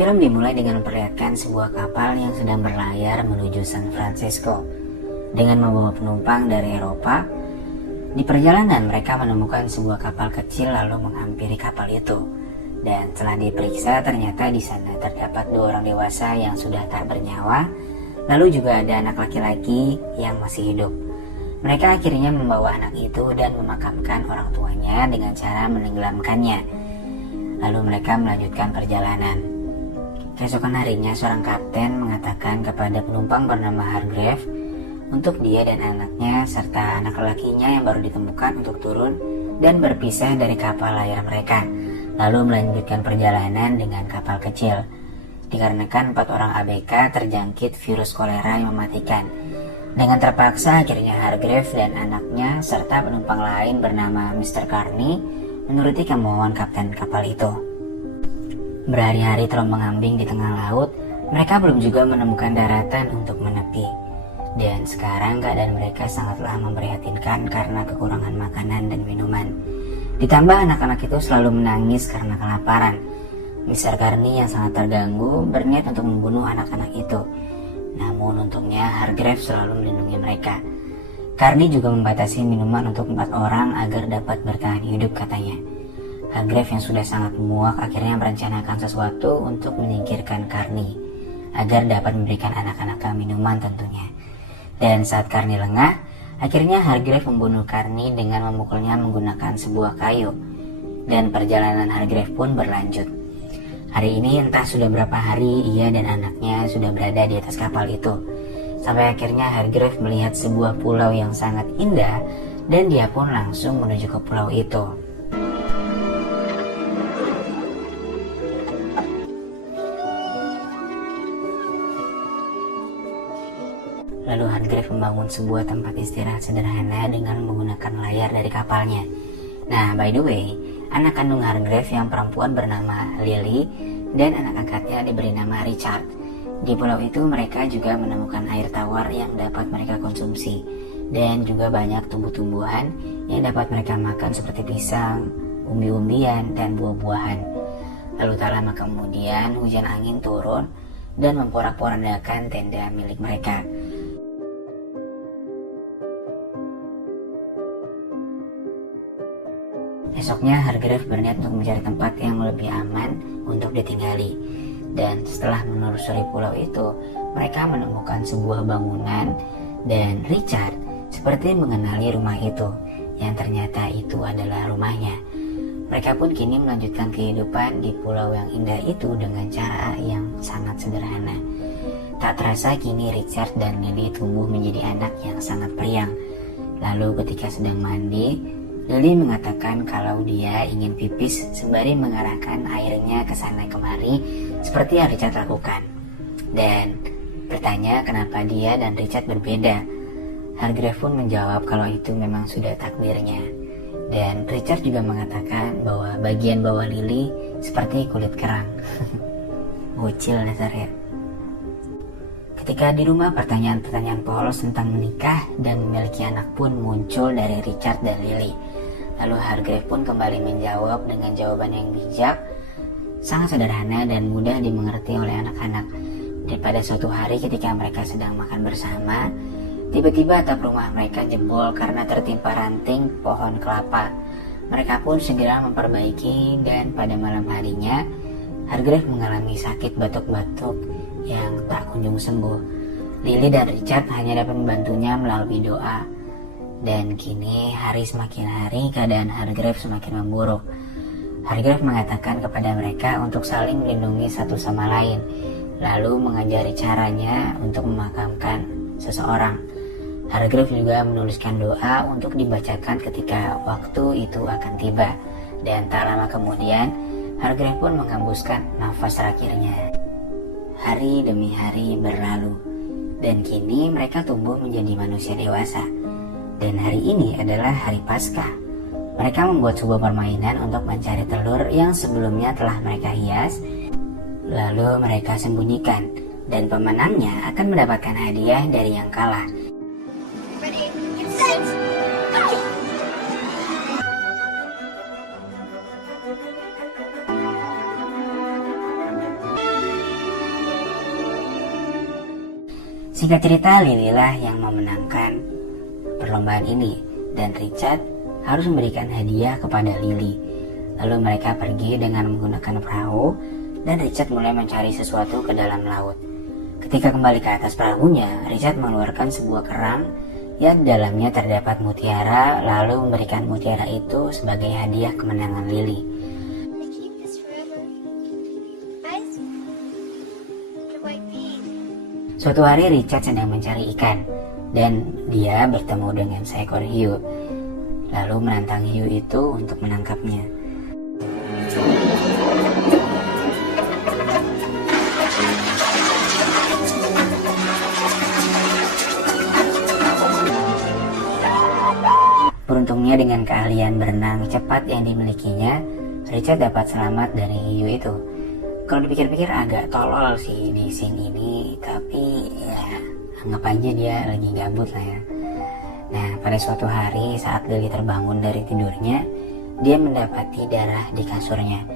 Film dimulai dengan memperlihatkan sebuah kapal yang sedang berlayar menuju San Francisco dengan membawa penumpang dari Eropa. Di perjalanan mereka menemukan sebuah kapal kecil lalu menghampiri kapal itu. Dan setelah diperiksa ternyata di sana terdapat 2 orang dewasa yang sudah tak bernyawa. Lalu juga ada anak laki-laki yang masih hidup. Mereka akhirnya membawa anak itu dan memakamkan orang tuanya dengan cara menenggelamkannya. Lalu mereka melanjutkan perjalanan. Keesokan harinya seorang kapten mengatakan kepada penumpang bernama Hargrave untuk dia dan anaknya serta anak lelakinya yang baru ditemukan untuk turun dan berpisah dari kapal layar mereka, lalu melanjutkan perjalanan dengan kapal kecil. Dikarenakan 4 orang ABK terjangkit virus kolera yang mematikan. Dengan terpaksa akhirnya Hargrave dan anaknya serta penumpang lain bernama Mr. Carney menuruti kemauan kapten kapal itu. Berhari-hari terombang-ambing di tengah laut, mereka belum juga menemukan daratan untuk menepi. Dan sekarang keadaan mereka sangatlah memprihatinkan karena kekurangan makanan dan minuman. Ditambah anak-anak itu selalu menangis karena kelaparan. Mr. Carney yang sangat terganggu berniat untuk membunuh anak-anak itu. Namun untungnya Hargrave selalu melindungi mereka. Carney juga membatasi minuman untuk 4 orang agar dapat bertahan hidup katanya. Hargrave yang sudah sangat muak akhirnya merencanakan sesuatu untuk menyingkirkan Carney agar dapat memberikan anak-anak minuman tentunya. Dan saat Carney lengah, akhirnya Hargrave membunuh Carney dengan memukulnya menggunakan sebuah kayu. Dan perjalanan Hargrave pun berlanjut. Hari ini entah sudah berapa hari ia dan anaknya sudah berada di atas kapal itu. Sampai akhirnya Hargrave melihat sebuah pulau yang sangat indah dan dia pun langsung menuju ke pulau itu. Lalu Hargrave membangun sebuah tempat istirahat sederhana dengan menggunakan layar dari kapalnya. Nah, by the way, anak kandung Hargrave yang perempuan bernama Lily dan anak angkatnya diberi nama Richard. Di pulau itu mereka juga menemukan air tawar yang dapat mereka konsumsi dan juga banyak tumbuh-tumbuhan yang dapat mereka makan seperti pisang, umbi-umbian, dan buah-buahan. Lalu tak lama kemudian hujan angin turun dan memporak-porandakan tenda milik mereka. Esoknya Hargrave berniat untuk mencari tempat yang lebih aman untuk ditinggali. Dan setelah menelusuri pulau itu, mereka menemukan sebuah bangunan dan Richard seperti mengenali rumah itu, yang ternyata itu adalah rumahnya. Mereka pun kini melanjutkan kehidupan di pulau yang indah itu dengan cara yang sangat sederhana. Tak terasa kini Richard dan Lily tumbuh menjadi anak yang sangat periang. Lalu ketika sedang mandi, Lily mengatakan kalau dia ingin pipis sembari mengarahkan airnya ke sana kemari seperti yang Richard lakukan. Dan bertanya kenapa dia dan Richard berbeda. Hargrave pun menjawab kalau itu memang sudah takdirnya. Dan Richard juga mengatakan bahwa bagian bawah Lily seperti kulit kerang. Bocil dasarnya. Ketika di rumah, pertanyaan-pertanyaan polos tentang menikah dan memiliki anak pun muncul dari Richard dan Lily. Lalu Hargrave pun kembali menjawab dengan jawaban yang bijak, sangat sederhana dan mudah dimengerti oleh anak-anak. Dan pada suatu hari ketika mereka sedang makan bersama, tiba-tiba atap rumah mereka jebol karena tertimpa ranting pohon kelapa. Mereka pun segera memperbaiki dan pada malam harinya, Hargrave mengalami sakit batuk-batuk yang tak kunjung sembuh. Lily dan Richard hanya dapat membantunya melalui doa. Dan kini hari semakin hari keadaan Hargrave semakin memburuk. Hargrave mengatakan kepada mereka untuk saling melindungi satu sama lain, lalu mengajari caranya untuk memakamkan seseorang. Hargrave juga menuliskan doa untuk dibacakan ketika waktu itu akan tiba. Dan tak lama kemudian Hargrave pun menghembuskan nafas terakhirnya. Hari demi hari berlalu, dan kini mereka tumbuh menjadi manusia dewasa. Dan hari ini adalah hari Paskah. Mereka membuat sebuah permainan untuk mencari telur yang sebelumnya telah mereka hias. Lalu mereka sembunyikan, dan pemenangnya akan mendapatkan hadiah dari yang kalah. Ready, set, go! Singkat cerita, Lily lah yang memenangkan perlombaan ini dan Richard harus memberikan hadiah kepada Lily. Lalu mereka pergi dengan menggunakan perahu dan Richard mulai mencari sesuatu ke dalam laut. Ketika kembali ke atas perahunya, Richard mengeluarkan sebuah kerang yang di dalamnya terdapat mutiara, lalu memberikan mutiara itu sebagai hadiah kemenangan Lily. I keep this forever. Guys, the white bee. Suatu hari Richard sedang mencari ikan dan dia bertemu dengan seekor hiu, lalu menantang hiu itu untuk menangkapnya. Beruntungnya dengan keahlian berenang cepat yang dimilikinya, Richard dapat selamat dari hiu itu. Kalau dipikir-pikir agak tolol sih di scene ini, tapi ya anggap aja dia lagi gabut lah ya. Nah, pada suatu hari saat Lily terbangun dari tidurnya, dia mendapati darah di kasurnya.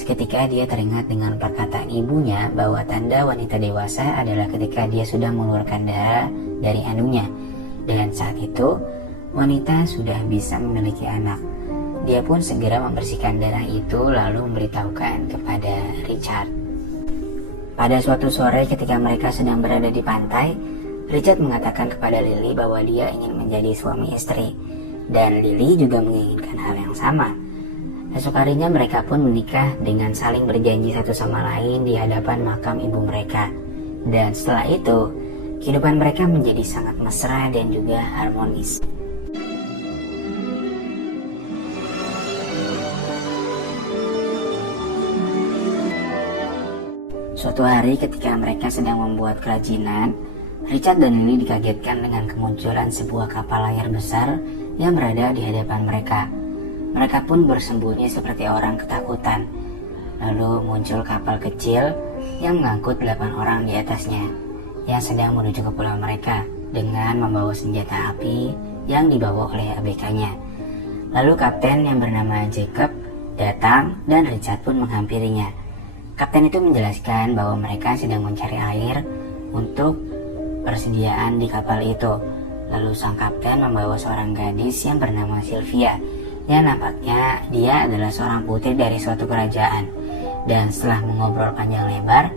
Seketika dia teringat dengan perkataan ibunya bahwa tanda wanita dewasa adalah ketika dia sudah mengeluarkan darah dari anunya. Dan saat itu, wanita sudah bisa memiliki anak. Dia pun segera membersihkan darah itu lalu memberitahukan kepada Richard. Pada suatu sore ketika mereka sedang berada di pantai, Richard mengatakan kepada Lily bahwa dia ingin menjadi suami istri. Dan Lily juga menginginkan hal yang sama. Esok harinya mereka pun menikah dengan saling berjanji satu sama lain di hadapan makam ibu mereka. Dan setelah itu, kehidupan mereka menjadi sangat mesra dan juga harmonis. Suatu hari ketika mereka sedang membuat kerajinan, Richard dan Lily dikagetkan dengan kemunculan sebuah kapal layar besar yang berada di hadapan mereka. Mereka pun bersembunyi seperti orang ketakutan. Lalu muncul kapal kecil yang mengangkut 8 orang di atasnya yang sedang menuju ke pulau mereka dengan membawa senjata api yang dibawa oleh ABK-nya. Lalu kapten yang bernama Jacob datang dan Richard pun menghampirinya. Kapten itu menjelaskan bahwa mereka sedang mencari air untuk persediaan di kapal itu. Lalu sang kapten membawa seorang gadis yang bernama Sylvia, yang nampaknya dia adalah seorang putri dari suatu kerajaan. Dan setelah mengobrol panjang lebar,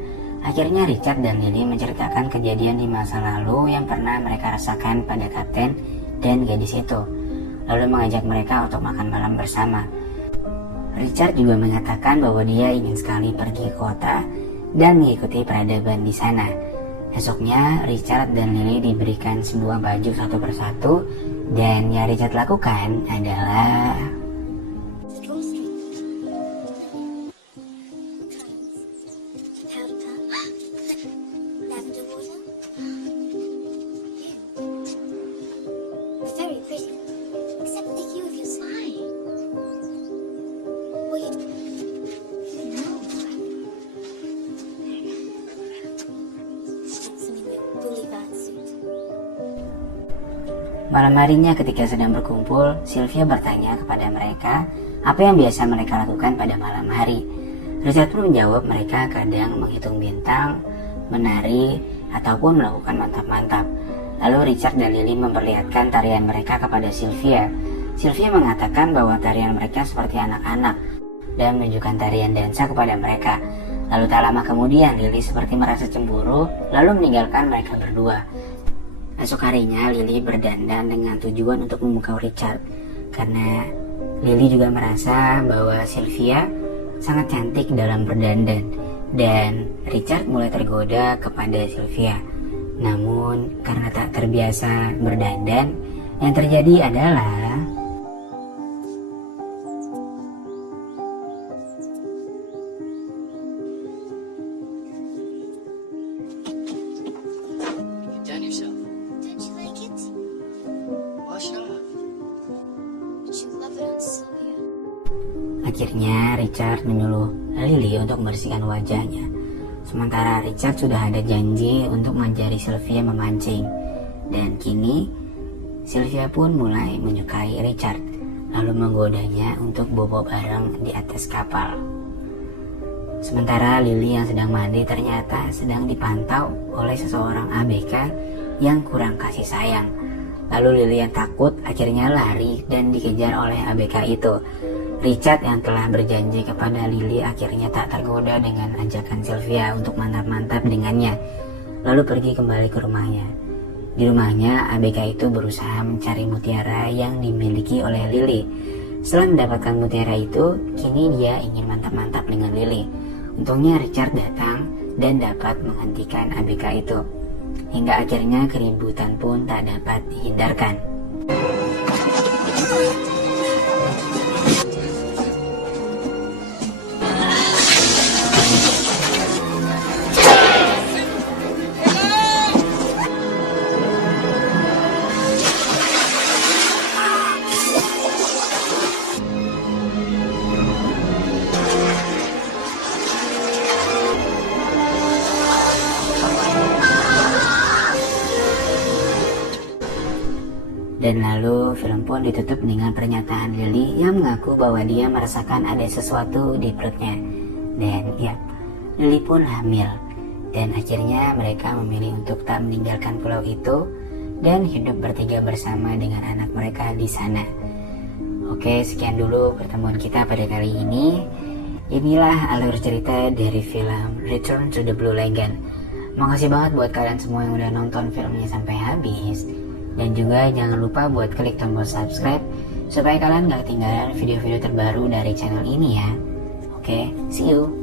akhirnya Richard dan Lily menceritakan kejadian di masa lalu yang pernah mereka rasakan pada kapten dan gadis itu, lalu mengajak mereka untuk makan malam bersama. Richard juga mengatakan bahwa dia ingin sekali pergi ke kota dan mengikuti peradaban di sana. Esoknya, Richard dan Lily diberikan sebuah baju satu persatu, dan yang Richard lakukan adalah Very pretty. Except the hue of your smile. Wait. No. Something like bully bat suit. malam harinya ketika sedang berkumpul, Sylvia bertanya kepada mereka apa yang biasa mereka lakukan pada malam hari. Richard pun menjawab mereka kadang menghitung bintang, menari, ataupun melakukan mantap-mantap. Lalu Richard dan Lily memperlihatkan tarian mereka kepada Sylvia. Sylvia mengatakan bahwa tarian mereka seperti anak-anak dan menunjukkan tarian dansa kepada mereka. Lalu tak lama kemudian Lily seperti merasa cemburu lalu meninggalkan mereka berdua. Esok harinya Lily berdandan dengan tujuan untuk memukau Richard, karena Lily juga merasa bahwa Sylvia sangat cantik dalam berdandan, dan Richard mulai tergoda kepada Sylvia. Namun karena tak terbiasa berdandan, yang terjadi adalah You've done yourself. Don't you like it? Wash it off. But you love it on Sylvia. akhirnya Richard menyuruh Lily untuk membersihkan wajahnya. Sementara Richard sudah ada janji untuk mengajari Sylvia memancing. Dan kini Sylvia pun mulai menyukai Richard, lalu menggodanya untuk bobo bareng di atas kapal. Sementara Lily yang sedang mandi ternyata sedang dipantau oleh seseorang ABK yang kurang kasih sayang. Lalu Lily yang takut akhirnya lari dan dikejar oleh ABK itu. Richard yang telah berjanji kepada Lily akhirnya tak tergoda dengan ajakan Sylvia untuk mantap-mantap dengannya, lalu pergi kembali ke rumahnya. Di rumahnya, ABK itu berusaha mencari mutiara yang dimiliki oleh Lily. Setelah mendapatkan mutiara itu, kini dia ingin mantap-mantap dengan Lily. Untungnya Richard datang dan dapat menghentikan ABK itu. Hingga akhirnya keributan pun tak dapat dihindarkan. Dan lalu film pun ditutup dengan pernyataan Lily yang mengaku bahwa dia merasakan ada sesuatu di perutnya. Dan ya, Lily pun hamil. Dan akhirnya mereka memilih untuk tak meninggalkan pulau itu dan hidup bertiga bersama dengan anak mereka di sana. Oke, sekian dulu pertemuan kita pada kali ini. Inilah alur cerita dari film Return to the Blue Lagoon. Makasih banget buat kalian semua yang udah nonton filmnya sampai habis. Dan juga jangan lupa buat klik tombol subscribe supaya kalian gak ketinggalan video-video terbaru dari channel ini ya. Oke, see you.